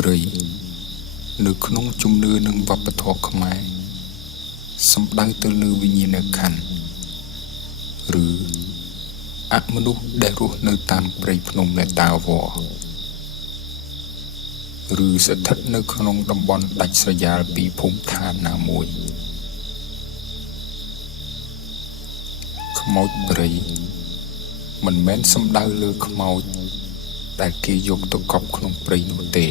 ព្រៃនៅក្នុងជំនឿនិងវប្បធម៌ខ្មែរសំដៅទៅលើវិញ្ញាណក្ខន្ធឬអមនុស្សដែលរស់នៅតាមព្រៃភ្នំនេតាវរឬស្ថិតនៅក្នុងតំបន់ដាច់ស្រយាលពីភូមិឋានណាមួយខ្មោចព្រៃមិនមែនសំដៅលើខ្មោចដែលគេយកទៅកប់ក្នុងព្រៃនោះទេ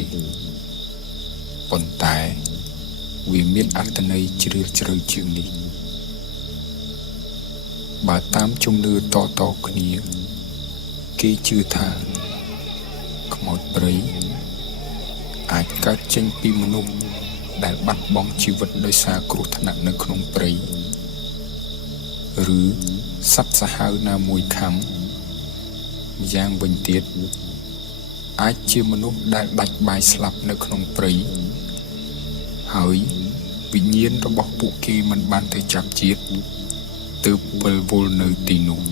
ប៉ុន្តែវាមានអត្ថន័យជ្រាលជ្រៅជាងនេះបើតាមជំនឿតគ្នាគេជឿថាខ្មោចព្រៃអាចកើតចេញពីមនុស្សដែលបាត់បង់ជីវិតដោយសារគ្រោះថ្នាក់នៅក្នុងព្រៃឬសត្វសាហាវណាមួយខាំម្យ៉ាងវិញទៀតអាចជាមនុស្សដែលដាច់បាយស្លាប់នៅក្នុងព្រៃហើយវិញ្ញាណរបស់ពួកគេមិនបានទៅចាប់ជាតិទើបវិលវល់នៅទីនោះ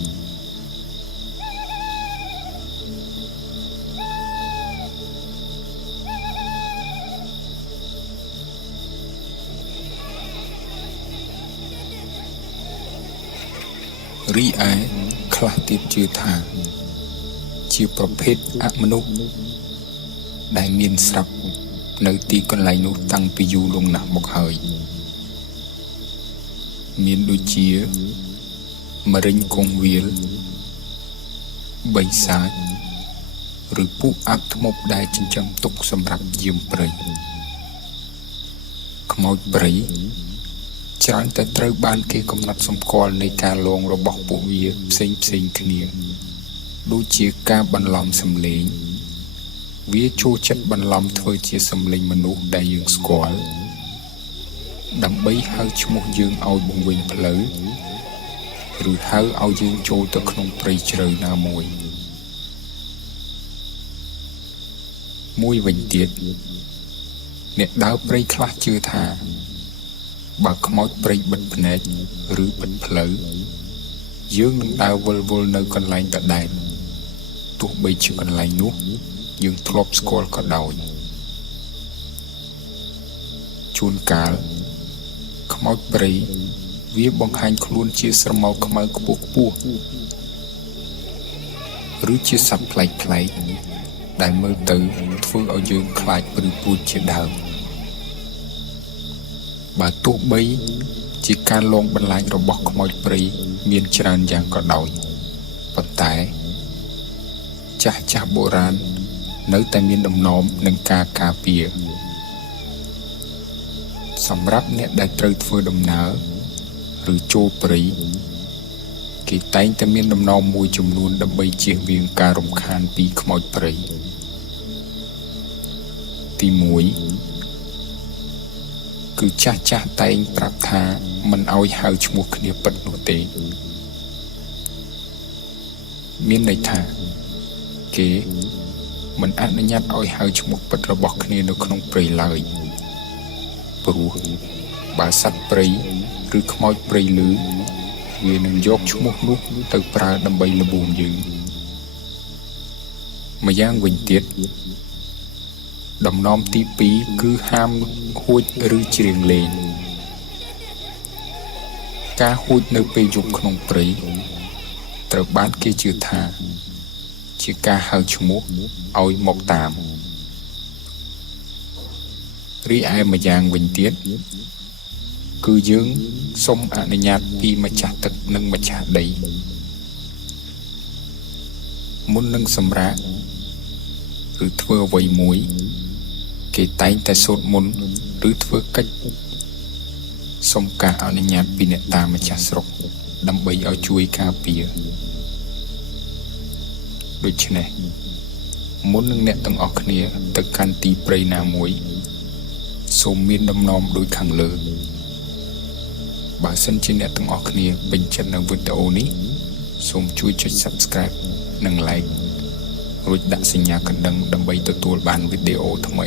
រីឯខ្លះទៀតជឿថាជាប្រភេទអមនុស្សដែលមានស្រាប់នៅទីកន្លែងនោះតាំងពីយូរលង់ណាស់មកហើយមានដូចជាមរិញគង្វាលបិសាចឬពួកអាបធ្មប់ដែលចិញ្ចឹមទុកសម្រាប់យាមព្រៃខ្មោចព្រៃច្រើនតែត្រូវបានគេកំណត់សម្គាល់នៃការលងរបស់ពួកវាផ្សេងគ្នាដូចជាការបន្លំសំឡេងវាចូលចិត្តបន្លំធ្វើជាសំឡេងមនុស្សដែលយើងស្គាល់ដើម្បីហៅឈ្មោះយើងឲ្យបង្វេញផ្លូវឬហៅឲ្យយើងចូលទៅក្នុងព្រៃជ្រៅណាមួយវិញទៀតអ្នកដើរព្រៃខ្លះជឿថាបើខ្មោចព្រៃបិទភ្នែកឬបិទផ្លូវយើងនឹងដើរវិលវល់នៅកន្លែងដដែលទោះបីជាកន្លែងនោះយើងធ្លាប់ស្គាល់ក៏ដោយជួនកាលខ្មោចព្រៃវាបង្ហាញខ្លួនជាស្រមោលខ្មៅខ្ពស់ឬជាសត្វប្លែកដែលមើលទៅធ្វើឲ្យយើងខ្លាចឬពូជជាដើមបើទោះបីជាការលងបន្លាចរបស់ខ្មោចព្រៃមានច្រើនយ៉ាងក៏ដោយប៉ុន្តែចាស់បុរាណនៅតែមានដំណំនឹងការការពារសម្រាប់អ្នកដែលត្រូវធ្វើដំណើរឬចូលព្រៃគេតែងតែមានដំណំមួយចំនួនដើម្បីជៀសវាងការរំខានពីខ្មោចព្រៃទី1គឺចាស់តែងប្រាប់ថាមិនឲ្យហៅឈ្មោះគ្នាពិតនោះទេមានន័យថាគេមិនអនុញ្ញាតឲ្យហៅឈ្មោះពិតរបស់គ្នានៅក្នុងព្រៃឡើយព្រោះបើសត្វព្រៃឬខ្មោចព្រៃឮវានឹងយកឈ្មោះនោះទៅប្រើដើម្បីលបួងយើងម្យ៉ាងវិញទៀតដំណំទី2គឺហាមហួចឬច្រៀងលេងការហួចនៅពេលយប់ក្នុងព្រៃត្រូវបានគេជឿថាជាការហៅឈ្មោះឲ្យមកតាមរីឯម្យ៉ាងវិញទៀតគឺយើងសូមអនុញ្ញាតពីម្ចាស់ទឹកនិងម្ចាស់ដីមុននឹងសម្រាកឬធ្វើអ្វីមួយគេតែងតែសូត្រមន្តឬធ្វើកិច្ចសុំការអនុញ្ញាតពីអ្នកតាម្ចាស់ស្រុកដើម្បីឲ្យជួយការពារដូច្នេះមុននឹងអ្នកទាំងអស់គ្នាទៅកាន់ទីព្រៃណាមួយសូមមានដំណំដូចខាងលើបើសិនជាអ្នកទាំងអស់គ្នាពេញចិត្តនឹងវីដេអូនេះសូមជួយចុច Subscribe និង Like រួចដាក់សញ្ញាកណ្ដឹងដើម្បីទទួលបានវីដេអូថ្មី